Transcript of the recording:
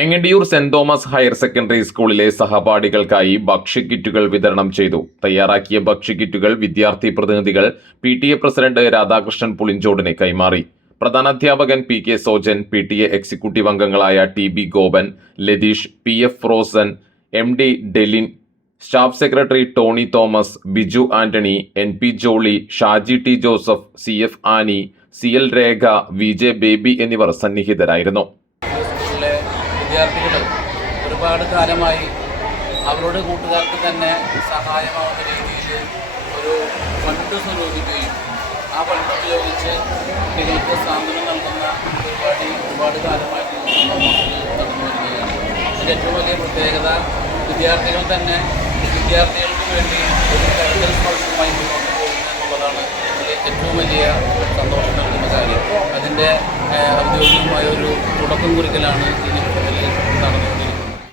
Engandiyur saint Thomas higher secondary സ്കൂളിലെ സഹപാഠികൾക്കായി ഭക്ഷ്യക്കിറ്റുകൾ വിതരണം ചെയ്തു. തയ്യാറാക്കിയ ഭക്ഷ്യക്കിറ്റുകൾ വിദ്യാർത്ഥി പ്രതിനിധികൾ PTA പ്രസിഡന്റ് രാധാകൃഷ്ണൻ പുളിഞ്ചോടിന് കൈമാറി. പ്രധാനാധ്യാപകൻ PK സോജൻ, PTA എക്സിക്യൂട്ടീവ് അംഗങ്ങളായ TB Gopan, Latheesh, PF Rosan, MD Delin, staff secretary Tony Thomas, Biju Antony, NP Jolly, Shaji T Joseph, CF Annie, CL Rekha, VJ Baby എന്നിവർ സന്നിഹിതരായിരുന്നു. വിദ്യാർത്ഥികൾ ഒരുപാട് കാലമായി അവരുടെ കൂട്ടുകാർക്ക് തന്നെ സഹായമാവുന്ന രീതിയിൽ ഒരു ഫണ്ട് സ്വരൂപിക്കുകയും ആ ഫണ്ട് ഉപയോഗിച്ച് കുട്ടികൾക്ക് സാന്ത്വനം നൽകുന്ന പരിപാടി ഒരുപാട് കാലമായിട്ട് നടന്നു വരികയാണ്. ഇതിൻ്റെ ഏറ്റവും വലിയ പ്രത്യേകത വിദ്യാർത്ഥികൾ തന്നെ വിദ്യാർത്ഥികൾക്ക് വേണ്ടി ഒരു കരുതൽ സ്പർശമായി മുന്നോട്ട് പോകുക എന്നുള്ളതാണ് ഇതിൽ ഏറ്റവും വലിയ സന്തോഷം നൽകുന്ന കാര്യം. അതിൻ്റെ ഔദ്യോഗികമായ ഒരു തുടക്കം കുറിക്കലാണ് ഇനി